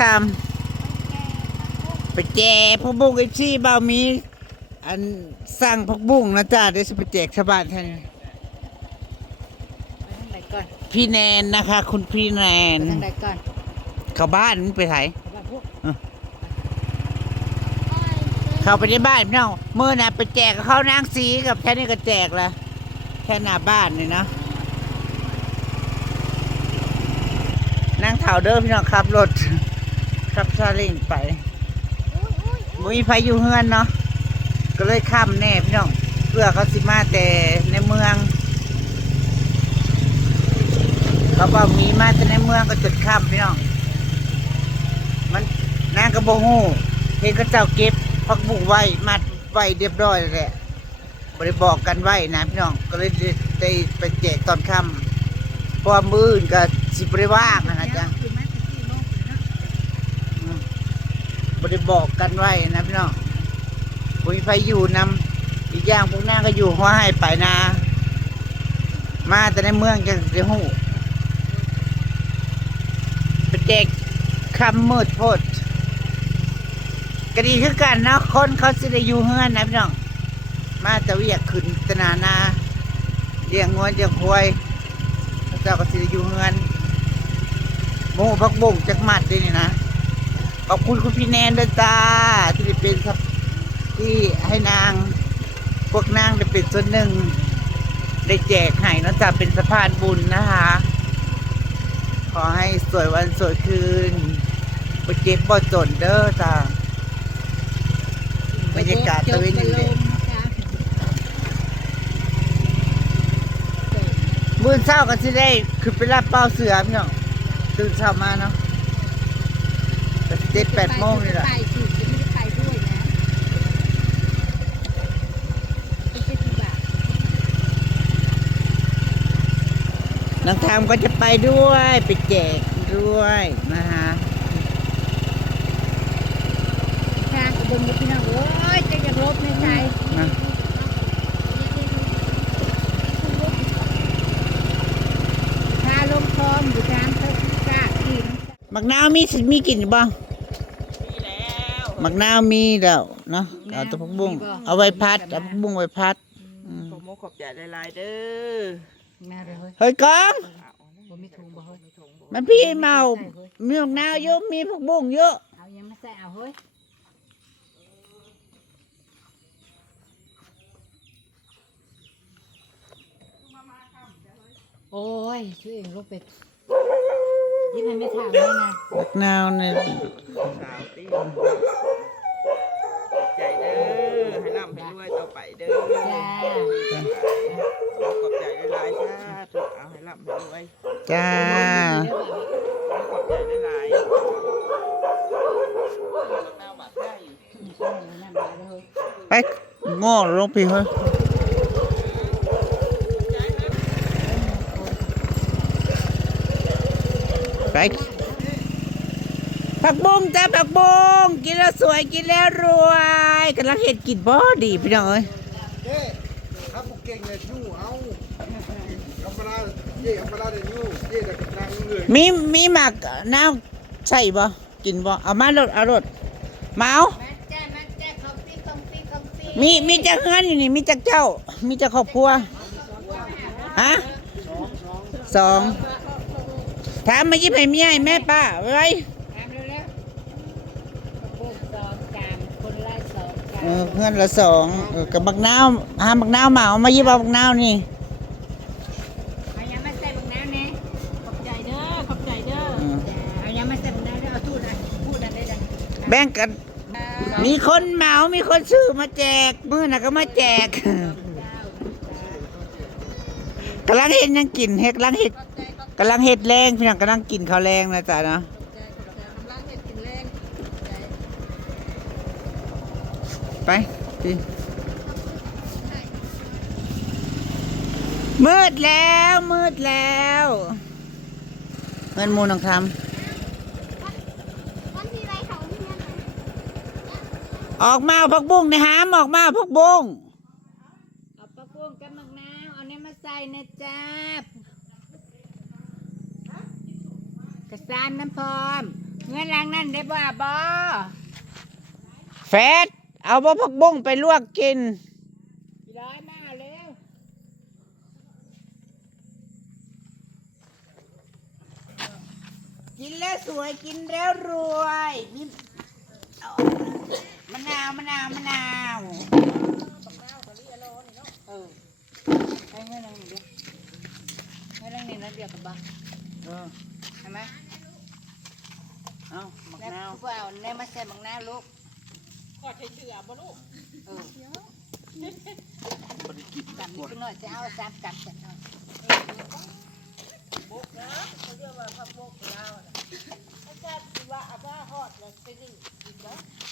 ทำไปแจกผักบุ้งไอซี่บ่าวมี อันสั่งผักบุ้งนะจ้าเดี๋ยวจะไปแจกชาวบ้านท่านไปทางไหนก่อนพี่แนนนะคะ คุณพี่แนนไปทางไหนก่อนเข้าบ้านมันไปไหน ไปบ้านพวกเข้าไปในบ้านพี่น้องเมื่อน่ะไปแจกกับเขานางสีกับแค่นี้ก็แจกละแค่หน้าบ้านนี่เนาะนั่งเถาเด้อพี่น้องขับรถ ขับซาเล้งไปมุ้ยไฟอยู่เฮือนเนาะก็เลยข้ามแน่พี่น้องเพื่อเขาสิมาแต่ในเมืองเขาบอกมีมาแต่ในเมืองก็จุดข้ามพี่น้องมันนางกระโบหูเห็นเขาเจ้าเก็บพักบุกไว้มัดไว้เรียบร้อยแล้วแหละบริบอกกันไว้นะพี่น้องก็เลยได้ไปแจกตอนค่ำพราะว่ามืออื่นก็สิบริว่างนะจ๊ะ คือแม่สี่โมงเลยเนาะ บริบอกกันไว้นะพี่น้องบุญไฟอยู่นำอีกอย่างพวกนางก็อยู่หัวให้ไปนา มาแต่ในเมืองจะเดี๋ยวหูไปแจกคำมืดโพดก็ดีคือกันนะคนเขาสิได้อยู่เฮือนนะพี่น้องมาแตะเวียกขึ้นตนานาเลี้ยงงวนเลี้ยงควายเขาจ้าก็สิได้อยู่เฮือนหมูพักบุ้งจักมัดด้วยนี่นะ อบคุณคุณพี่แนนด้วยจ้าที่ได้เป็นครับที่ให้นาง พวกนางได้เป็นส่วนหนึ่ง ได้แจกให้เนอะจ้าเป็นสะพานบุญนะคะ ขอให้สวยวันสวยคืนไปเจ็บบ่จนเด้อจ้าบรรยากาศตะเวนนี่แหละมื่อเช้าก็สิได้คือไปรับเป้าเสือพี่น้องตื่นเช้ามาเนาะก็ เจ็ดแปดโมงนี่แหละ ไปสิจะไม่ได้ไปด้วยนะไม่ใช่ที่บ้านนางทามก็จะไปด้วยไปแจกด้วยนะคะทางอุบลกับพี่น้องโอ้ยจะอยากลบในใจนะพาลงคลองอยู่ทางเท่ากล้ากิน มักนาวมีสิมีกลินอยู่บ่มีแล้ว มักนาวมีแล้วเนาะเอาแตัวผักบุ้งเอาไว้พัดเอาผักบุ้งไว้พัดอืมขอมกขอบใจหลายๆเด้อแม่เลยเฮ้ยเฮ้ยกองบ่มีถุงบ่เฮ้ยมันพี่เมามีมักนาวเยอะมีผักบุ้งเยอะเอายังไม่ใส่เอาเฮ้ยโอ้ยช่วยเองลงไป ยิ้มให้ไม่ถามเลยนะมักนาวเนี่ยสาวตีใจเด้อ ให้ร่ำให้รวยต่อไปเด้อจ้าขอบใจหลายๆจ้าถูกเอาให้ร่ำให้รวยจ้าขอบใจหลายๆหน้าบาดใจไปโง่ลงพี่เฮ้ย ไปผักบุ้งจ้าผักบุ้งกินแล้วสวยกินแล้วรวยกำลังเห็ดกินบ่ดีพี่น้องเอ้ยเย้ถ้าพวกเก่งเนี่ยยู่เอาอัปลาเย่อัปลาเดี๋ยวยู่เย่เดี๋ยวกำลังเลยมีมีหมักน้ำใส่บ่กินบ่เอามารถเอารถมาเอาแม่จ้าแม่จ้าคอฟฟี่คอฟฟี่คอฟฟี่มีมีจักเฮือนอยู่นี่มีจักเจ้า มีจักครอบครัวฮะสอง ถามมายิบให้เมียให้แม่ป้าไว้ไว้ทำเร็วๆพวกสองจานคนละสองจาเอนอเพื่อนละสองเออกับบักนาวหาบักนาวมาเอามายิบเอาบักนาวนี่เอายังไม่ใส่บักน้ำเนี่ยขอบใจเด้อขอบใจเด้ออืมเอายังไม่ใส่บักน้ำเด้อเอาทูดนะพูดอะไรดังแบ่งกัน มีคนเหมามีคนซื้อมาแจกมื้อน่ะก็มาแจกกำลังเห็ดหยังกินเฮ็ดกำลังเห็ดกำลังเห็ดแรงพี่น้องกำลังกินข้าวแรงนะจ๊ะเนาะไปสิมืดแล้ว มืดแล้ว เงินมูลน้องทำออกมาเอาผักบุ้งในหามออกมาเอาผักบุ้งเอาปลาปุ้งกับบักน้ำเอาเนี่ยมาใส่นะจ้า กระซานน้ำพร้อม เงินล้างนั่นได้บ่บ่แฟดเอาบ่ผักบุ้งไปลวกกินร้อยมาเร็วกินแล้วสวยกินแล้วรวยนี่เอามะนาวมะนาวมะนาวเออให้เงินนั่งนี่ดิให้นั่งนี่นะเดียวกับบ่เออเห็นไหม เอามะแล้วนาวกูเอาเนี่ยมาใส่บังหน้าลูกก็ใช้เชือบ่ลูกเออกับนี่กูหน่อยจะเอาสามกับจะเอา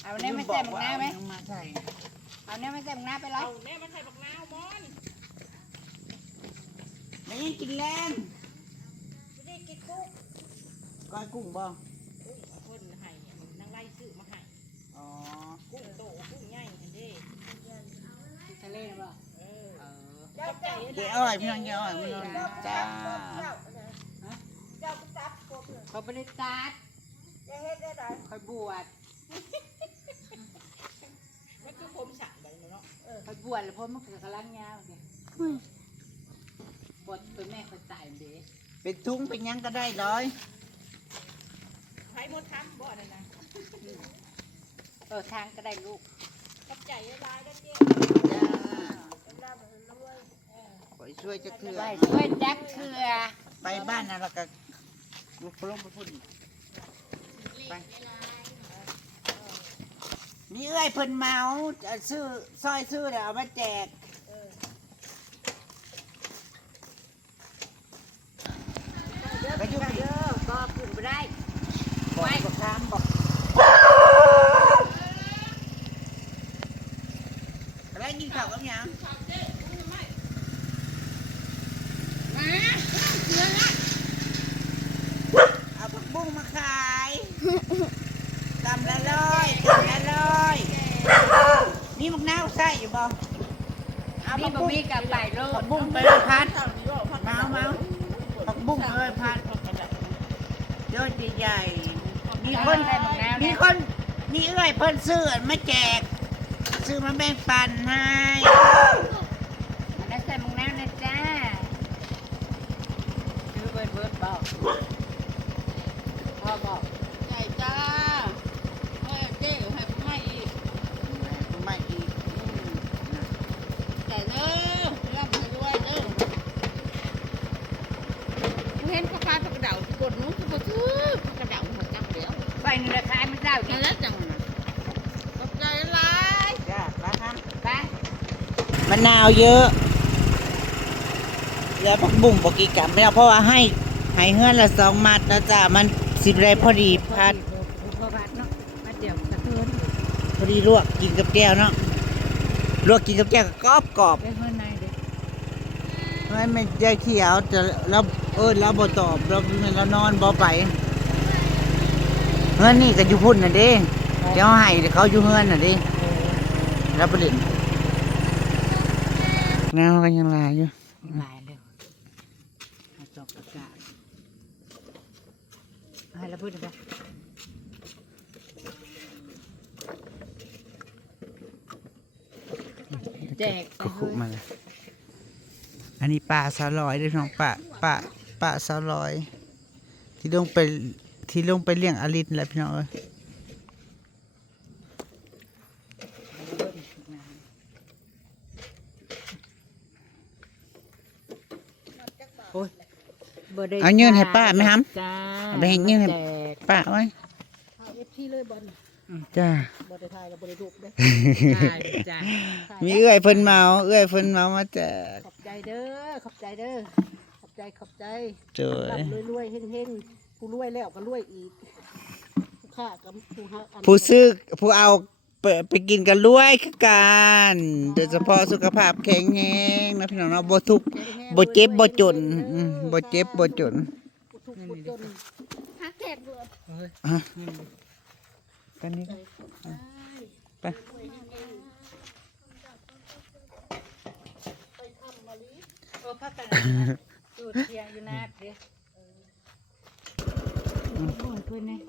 เอาเนี่ยไม่ใส่บังหน้าไหมมาใส่เอาเนี่ยไม่ใส่บังหน้าไปเลยเอาแม่มันใส่บักนาวมอนแล้วยังกินแรงก้อยกุ้งบ่ คนให้นางไล่ ซื้อมาให้อ๋อกุ้งโตกุ้งใหญ่เห็นเด้ทะเลนะบ่เออเออขอบใจเดี๋ยวอ้อยพี่น้องเดี๋ยวอ้อยพี่น้องจ้าเขาบริษัทคอยบวชมันคือผมสั่งไปเนาะคอยบวชแล้วพ่อมันคือกำลังยาวเนี่ยบวชตัวแม่คอยตายเด้เป็นทุงเป็นหยังก็ได้ร้อยไผมดทำบ่นั่นนะ เออทางก็ได้ลูกขอบใจหลายๆนะเจ๊จ้าไปช่วยจะเถื่อไปช่วยแจ็คเถื่อไปบ้านนะแล้วก็ลูกพลงไปพุ่นไปนี่เอ้ยเพิ่นเมาจะซื้อซอยซื้อเดี๋ยวเอามาแจกไปอยุ่งเด้อก็ขึ้นไปได้บอกบอกทามบอกอะไรยิงเข่ากับยังเอาผักบุ้งมาขายกำละร้อยกำละร้อยมีมะนาวใส่อยู่บ่เอาผักบุ้งมีกับไปโลผักบุ้งไปเลยพันเมาเมาผักบุ้งไปเลยพันยอดใหญ่มีคนมีเนี่ยคนมีเอ้ยเพิ่นซื้อมาแจก ซื้อมาแบ่งปันให้ มันได้ใส่บังหน้านะจ้าคือเบิร์ดเบิร์ดบอกพ่อบอก ใหญ่จ้าเฮ้ยเจ๊ให้ไม่อีก ไม่อีกอืมนะ ใจเด้อรับให้รวยเด้อเห็นเขาขายผักกระเดาที่กดนู้นเขาซื้อผักกระเดาหัวจักเดียว ไปในราคาไม่เท่า นั่ นี่ นแหละจังขอบใจหลาย จ้าไปครับ ไป มะนาวเยอะแล้วผักบุ้งปกีกรัมไม่เอาเพราะว่าให้ให้เฮือนละสองมัดนะจ้ามันสิบไรพอดีพัดพอพัดเนาะมาเดี๋ยวกระเทือนพอดีลวกกินกับแก้วเนาะลวกกินกับแก้วก็กรอบกรอบได้เมื่อไหร่เด้ไม่ไม่ได้เขียวจะแล้วเออแล้วบ่ตอบแล้วแล้วนอนบ่ไปเฮือนนี่ก็อยู่พุ่นน่ะเด้เดี๋ยวให้เขาอยู่เฮือนน่ะเด้แล้วประเด็นแนวกันยังหลายอยู่หลายเลยมาจบประกาศให้เราพูดไปแจกก็ขุมาเลยอันนี้ป้าสาลอยด้อน้องป้าป้าป้าสาลอย ที่ลงไปที่ลงไปเลี้ยงอลินแหละพี่น้องเอ้ย เอาเงินให้ป้าไหมครับจ้าเอาไปให้เงินให้ แจกป้าไว้เอฟซีเลยบอลจ้า บอลได้ทายกับบอลได้รูปเด้ได้จ้ามีเอื้อยเพิ่นเมา เอื้อยเพิ่นเมามาแจกขอบใจเด้อขอบใจเด้อขอบใจขอบใจเจอร่ำรวยๆเฮงๆผู้รวยแล้วก็รวยอีกผู้ค้ากับผู้หาอันผู้ซื้อผู้เอา ไปไปกินกันรวยคือกันโดยเฉพาะสุขภาพแข็งแรงนะพี่น้องเนาะบ่ทุกข์บ่เจ็บบ่จนอืมบ่เจ็บบ่จนผู้ทุกข์ผู้จนหาแขกเบื่ออะกันนี้ไปโอ้พักกันสูตรเทียงอยู่นาดเด้อโอ้ยเพื่อนเนี่ย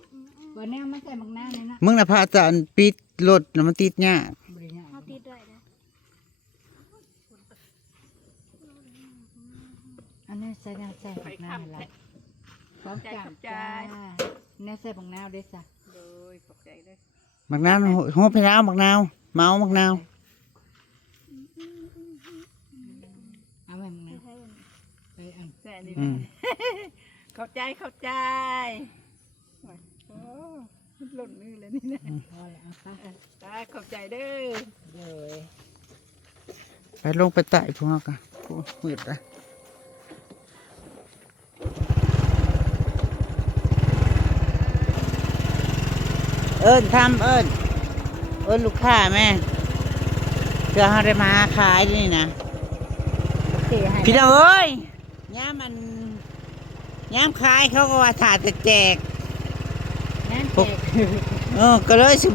บหน้าเลยนะมึงน่ะพระอาจารย์ปิดรถแล้วมันติดยากบริญญาเอาติดด้วยนะอันนี้ใส่หน้าใส่บักหน้าอะไรพร้อมจับจ้าแน่ใส่บักหน้าด้วยจ้ะมักนาวโหไปแล้วมักนาวเมามักนาวเอาไปบักหน้าไปอันอืมเข้าใจเข้าใจ โอ้หล่นมือเลยนี่นะพอแล้วเอาไปตาเข้าใจเด้อเลยไปลงไปไต่พวกเรากันโอ้มืดละเอิ้นทำเอิ้นเอิ้นลูกค้าแม่เพื่อเขาได้มาขายนี่นะโอเคให้พี่น้องเอ้ยย่ามมันย่ามขายเขาก็ว่าถาดจะแจกนั่น พวเจ๊กเออก็เลยสิบ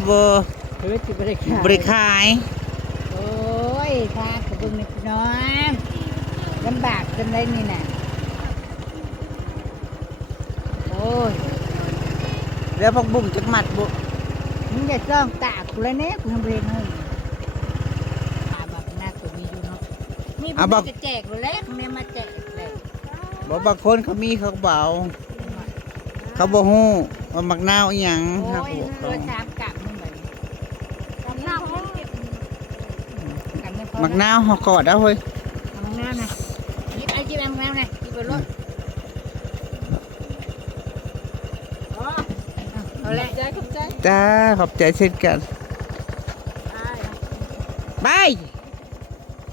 เฮ้ยจิบริการบริขาย โอ้ยทางกระบุงนี่พี่น้องลำบากจนได้นี่น่ะโอ้ยแล้วพวกบุ้งจักหมัดบุมึงอย่าจ้องตากูเลยเนี่ยกูทำเรียนให้ตาบักหน้าตัวมีอยู่เนาะมีบุญจะแจกเลยแหละมึงเนี่ยมาแจกเลยบอกบางคนเขามีเขาก็เบาเขาบอ กฮู้ว่ามักนาวอหย่างโอ้หักยหัวเรืเขาอสามกับมึงแบบนี้กำลังมันเก็บกันไม่พอมักนาวเขากอดเอาเฮ้ยเอามังน้ำนะหยิบไอ้จิ้มมังน้ำนะหยิบไปรถอ๋อเอาเลยใจเข้าใจจ้าขอบใจเช่นกันบาย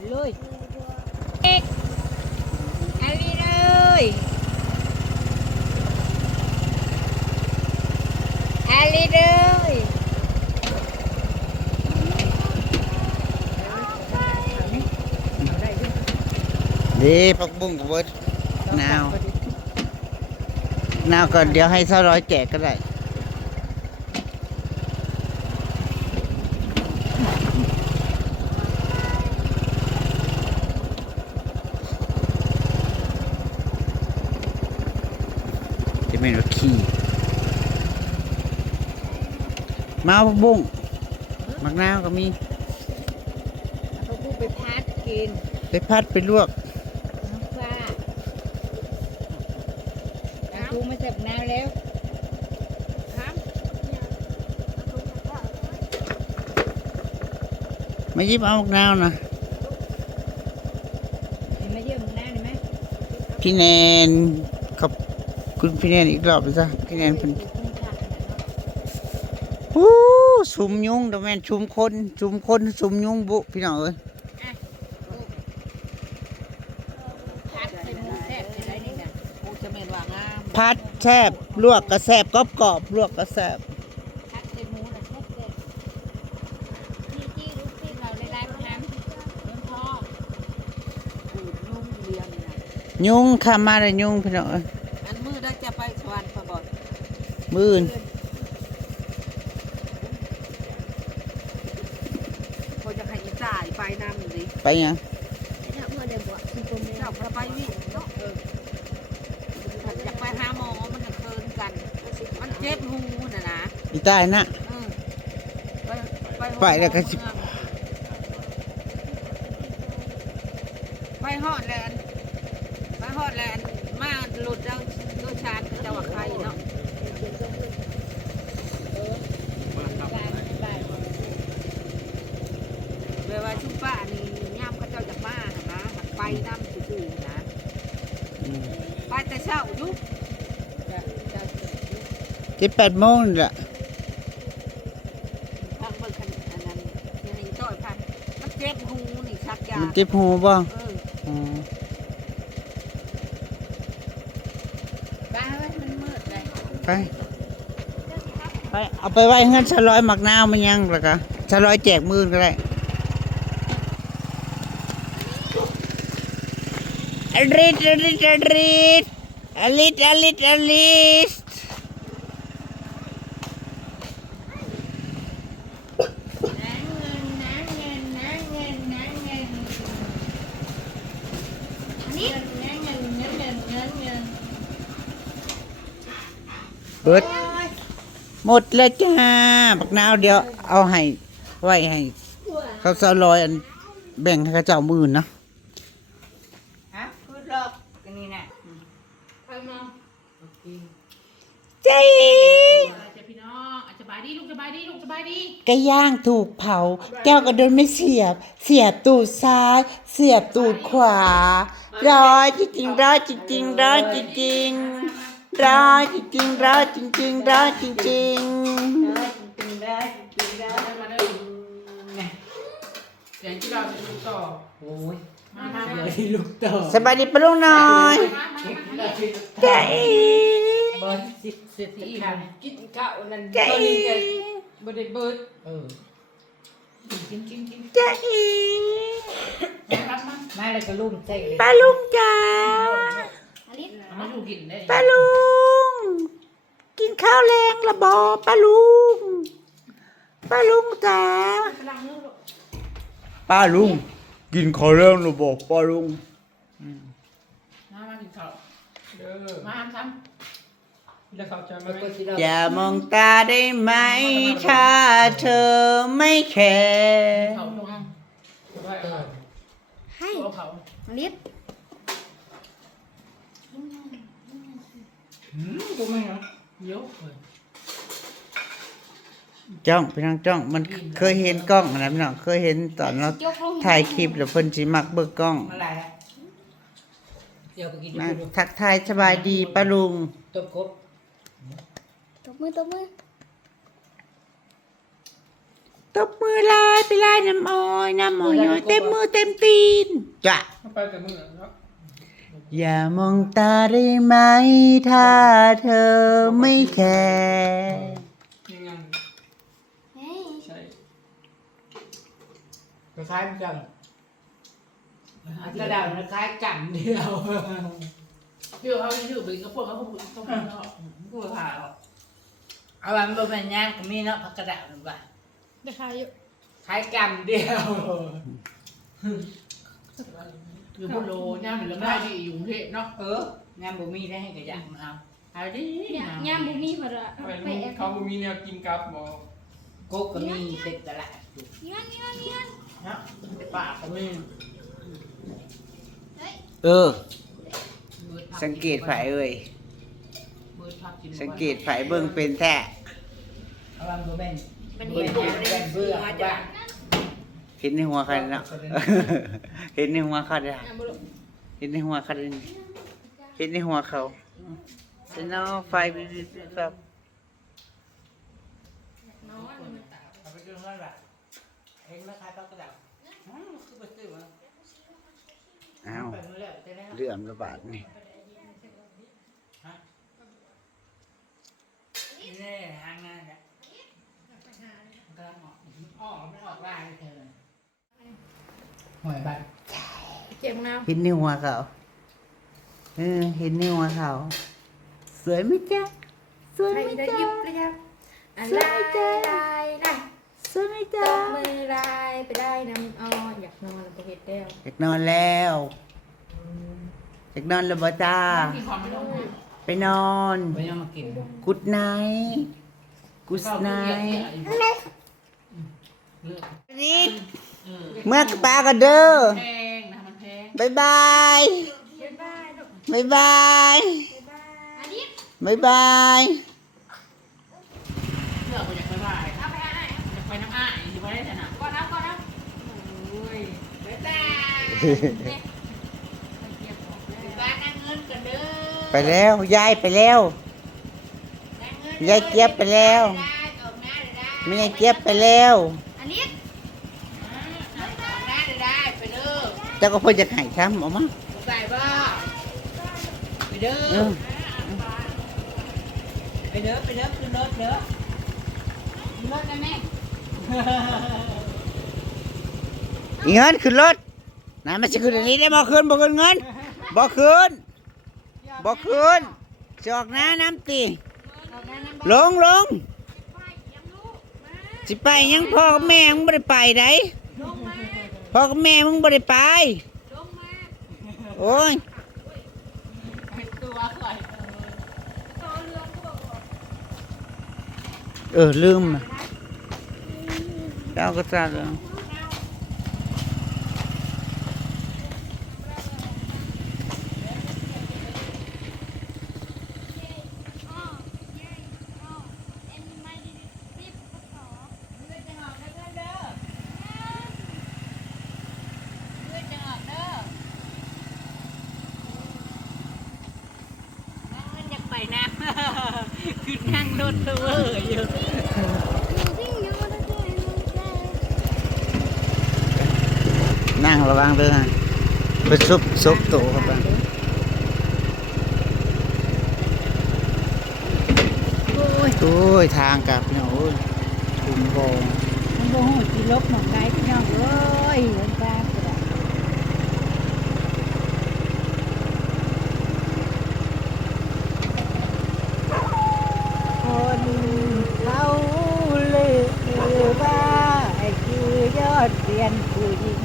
เลยเอกอันนี้เลย อันนี้เลยดีพักบุ้งกับเบิดนาว นาวก่อนเดี๋ยวให้เท่าร้อยแจกก็ได้ จะเป็นว่าขี้มาเอาผักบุ้งมักนาวก็มีเขาพูดไปพัดกินไปพัดไปลวกน้องฟ้าน้ำกูไม่เสร็จน้ำแล้วมาหยิบเอามักนาวนะเห็นมาเยี่ยมมึงน้ำได้ไหมพี่แนนขอบคุณพี่แนนอีกรอบเลยจ้ะพี่แนนเป็น คุ้มค่าขนาดนั้น ฮู้ สุมยุงเดยวแม่นชุมคนชุมคนสุมยุงบุพี่น้องเอ้ยพัดใส่หมูแซ่บใส่ไรนี่นะกูจะเมนว่างามพัดแซบลวกกระแซบกรอบกรอบๆลวกกระแซบพัดใส่หมูนะแซ่บแซ่บจี้จี้ลูกซี่เราเลยไล่พนันเงินพ่อกูนุ่งเรียนนะยุงข้ามมาเลยยุงพี่น้องเอ้ยอันมือได้จะไปสวรรค์พระบอดมืออื่น พอจะให้อีจ่ายไปนำดิ ไปยังไอ้ถ้าเมื่อเดือนบวชคือตัวเมียเจ้าจะไปวิ่งเนาะเอออยากไปหาหมอมันจะเคินกัน มันเจ็บหูน่ะนะอีใต้นะเออไปไปไปแล้วก็สิ ไปฮอดแลนด์ไปฮอดแลนด์มาหลุดแล้วโดยชาญเจ้าว่าใครเนาะ บ้านบ้าน เวลาชุมป้านี่ย่ำเขาเจ้าจากบ้านนะหักไปน้ำซื่อๆนะ อืม ไปแต่เช้าอยุบ เจ็ดแปดโมงนี่แหละทางเบิ่งคันอันนั้นยังให้ต้อยพันมันเจ็บหูนี่ชักยามันเจ็บหูบ่เอออ๋อบ้านมันมืดเลยไปไปเอาไปไว้เงินชะลอยหมักนาวมันยังล่ะกะชะลอยแจกมือก็ได้อลิดอลิดอลิดอลิดอลิดอลิด น้ำเงินน้ำเงินน้ำเงินน้ำเงินอันนี้น้ำเงินน้ำ เงินน้ำเงินเบิดหมดแล้วจ้าบักนาวเดี๋ยวเอาให้ไว้ให้เขาเสาลอยอันแบ่งให้เขาเจ้ามื่นเนาะฮะพูดรอบกันนี่น่ะไปมาใจจะพี่น้องอะสบายดีลูกสบายดีลูกสบายดีไก่ย่างถูกเผา แก้วกระโดนไม่เสียบ เสียบตูดซ้าย เสียบตูดขวาร้อยจริงๆร้อยจริงๆร้อยจริงๆ ร้อยจริงๆร้อยจริงๆร้อยจริงจริงได้จริงได้มาเด้อเสียงที่เราจะดูต่อโอ้ยมามาเลมายลูกต่อๆสบายดีปะลุงน้อยมามามาใจบอลสิบสิบสิบคกินข้าวนั่นใจบ่ได้เบิดำเออกินกินกินใจรับมามาเลยก็ลุ่มใจเลยปลาลุงจ้าอลิสเอา มาอยู่กินได้ปลาลุง กินข้าวแรงละบอปลาลุงปลาลุงจ้าป้าลุง กินข้าวเรื่องหนูบอกป้าลุงมามากินข้าวเด้อมาทำแล้วเขาจะแล้วก็มาสิเราอย่ามองตาได้ไหม ถ้าเธอไม่แคร์เขาลงไว้เออให้เอาเผาอลิส กูไม่เนาะเดี๋ยวเปิดจ้องไปทางจ้อง มันเคยเห็นกล้องนะพี่น้องเคยเห็นตอนเรายกลงถ่ายคลิปแล้วเพิ่นสิมักเบิกกล้องมาลายละเดี๋ยวไปกินนะยูทูบทักทายสบายดีป้าลุงตบกบตบมือตบมือตบมือลายไปลายน้ำอ้อยน้ำอ้อยน้อยเต็มมือเต็มตีนจ้ะเอาไปแต่มือแล้ว อย่ามองตาได้ไหม ถ้าเธอไม่แคร์ยังไงเฮ้ยใช่คล้ายๆกันกระดาษคล้ายกันเดียวเดี๋ยวเขาจะอยู่เป็นกระปุกเขาพูดต้องพูดภาษาเอาวันบ่เป็นย่างก็มีเนาะผักกระดาษหรือเปล่าเดี๋ยวขายอยู่คล้ายกันเดียว อยู่บนโลย่ามหรือลำไส้ที่อยู่กรุงเทพเนาะเอองานบ่มีได้ให้กระยางมาเอาเอาดิเนี่ยยามบุมีพอละไปไปแอบเขาบ่มีแนวกินกับบ่กบก็มีเต็มตลาดอยู่เงี้ยเงี้ยเงี้ยเนาะปากก็มีเออ สังเกตไผเอ่ยสังเกตไผเบิ่งเป็นแท้เอาวันบ่เป็นมันเบื่เห็อนเป็นเบื่อจ้ะ เห็นในหัวเขาเนาะเห็นในหัวเขาเด้อยามบุรุษเห็นในหัวเขาเด้อเห็นในหัวเขาเห็นเนาะไฟบิบบิบบิบครับน้อยมันเอาไปดูนั่นแหละเห็นไหมคล้ายผักกระดาษอืมคือบ่ซื้อมาอ้าวไปมื้อแล้วจะได้เรื่องระบาดนี่นี่หางานเนี่ยกำลังออกออกไม่ออกลายเธอ หวยบัตรเจ็บน้เห็นในหัวเขาเออเห็นในหัวเขาสวยไหมจ๊ะสวยำไหใครมได้จ๊ะยิบเลยครับอะไรลายนะสวยไหมตจ๊ะบมือลายไปได้น้ำอ้ออยากนอนแล้วก็เห็ดแล้วอยากนอนแล้วอยากนอนแล้วบ่จ้ากินของไม่ต้องไปนอน ไม่ต้องมากินกุดไนกุดไนนี่ เมื่อกบปลากันเด้อแพงนะมันแพงบายบายบ๊ายบายลูกบายบายบ๊ายบายอันนี้บายบายเลือกไปอยากไปบ่ายเอาไปอ่านอยากไปน้ำอ้ายอยู่บ่ได้ถนัดก่อนเอาก่อนเอาโอ้ยบ๊ายบายบ้านนั่งเงินกันเด้อไปแล้วยายไปแล้วยายเจี๊ยบไปแล้วไม่ยายเจี๊ยบไปแล้วอันนี้ ได้ได้ไปเด้อ เจ้าก็เพิ่นจะไห้ช้ำออกมาใส่บ่ไปเด้อเออไปเด้อไปเด้อขึ้นรถเด้อรถกันแม่อีเงินขึ้นรถนายมาจะขึ้นอันนี้ได้บ่คืนบ่คืนเงินบ่คืนบ่คืนจอกหน้าน้ำตีเอาแม่น้ำลงลงสิไปยังพ่อกับแม่มึงบ่ได้ไปไดลงมา พ่อกับแม่มึงบ่ได้ไปโอ้ยเออลืมเราก็บอกเลืมแล้วก็จัดแล้ว มันอยากไปนะ คือนั่งรถตัวอยู่ นั่งระวังเด้อฮะไป ซบซุบตัวเข้าไปโอ้ยโอ้ยทางกลับเนี่ยโอ้ยคุมโบงมันโมโหจีลบหมองได้พี่น้องเอ้ยเดินตาเปล่า คนเขาลือว่าไอ้คือยอดเรียนผู้หญิง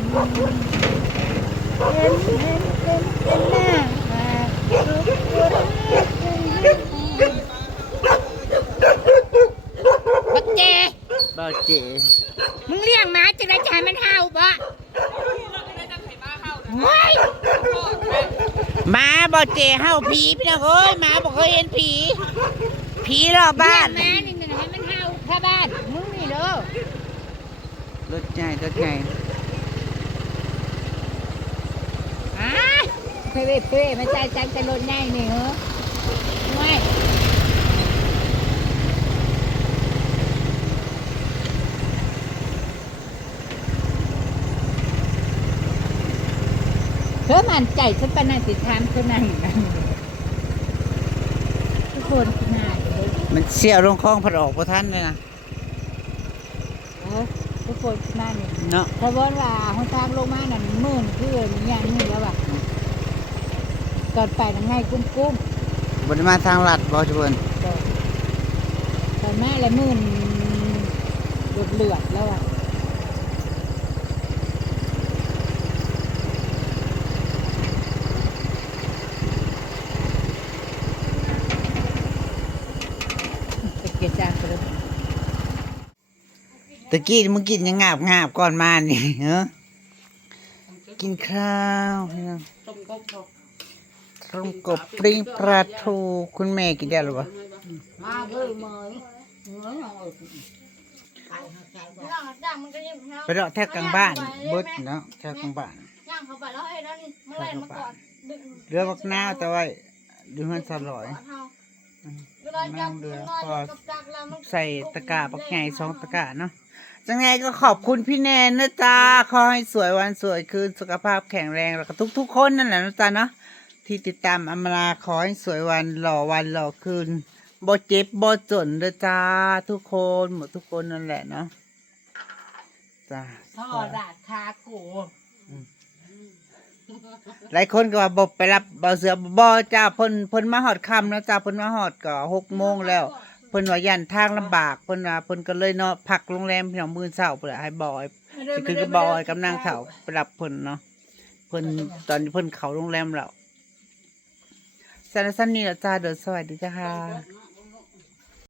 เห็นเห็นเป็นเป็นหน้ามาทุกคนบักเจ บ่เจ มึงเลี้ยงหมาจะได้จะให้มันเห่าบ่เฮ้ย หมา บ่เจเฮาผีพี่น้องเอ้ยหมาบ่เคยเห็นผีผีรอบบ้าน เลี้ยงหมานี่นะให้มันเห่าเข้าบ้าน มึงนี่เด้อรถใหญ่รถใหญ่อะเคยไปเพื่อมาใจจังจะลดง่ายนี่เหรอไม่ เธอมันใจฉันปานนันติดทามคนนั้นนะทุกคนน่าจะเลยมันเสียวลงคลองผัดออกบ่ทันเลยนะโอ้ทุกคนน่านี่เนาะถ้าว่าว่าหนทางลงมานั่นมื่นคืออย่างนี้แล้วว่ะก่อนไปนั่นไงกุ้มกุ้มบ่ได้มาทางลัดบ่ทุกคนตอนแม่ละมื่นเลือดเลือดแล้วอะตะเกียบจานไปเลย ตะกี้มึงกินยังงาบงาบก่อนมานี่เออกินข้าวพี่น้องต้มกบต้มกบปริงปลาทูคุณแม่กินได้หรือเปล่ามาเลยเมยเมยเอาย่างมันก็ยิ่งเนาะไปเลาะแถวกลางบ้านเบิดเนาะแถวกลางบ้านย่างเขาไปแล้วไอ้นั่นเมื่อไรมาก่อนเรือบักนาวแต่ว่าดูมันสลอยก่อนเฮาเวลาจับน้ำเรือพออยกับจักรแล้วมันใส่ตะกร้าบักใหญ่สองตะกร้าเนาะ จังไงก็ขอบคุณพี่แนนนะจ๊ะขอให้สวยวันสวยคืนสุขภาพแข็งแรงแล้วก็ทุก ๆ คนนั่นแหละนะจ๊ะเนาะที่ติดตามอำลาขอให้สวยวันหล่อวันหล่อคืนบ่เจ็บบ่จนเด้อจ้าทุกคนหมดทุกคนนั่นแหละเนาะจ้าท่อดาดคาโกหลายคนก็ว่าบ่ไปรับบ่เสือบ่จ้าเพิ่นเพิ่นมาฮอดค่ำแล้วจ้าเพิ่นมาฮอดก็หกโมงแล้ว เพิ่นว่าย่านทางลำบากเพิ่นว่าเพิ่นก็เลยเนาะพักโรงแรมพี่น้องมื้อเช้าเพิ่นให้บอยสิคือก็บอยกำลังเฒ่าไปรับเพิ่นเนาะเพิ่นตอนนี้เพิ่นเข้าโรงแรมแล้วสารสันนี่ละจ้าเด้อสวัสดีจ้าค่ะ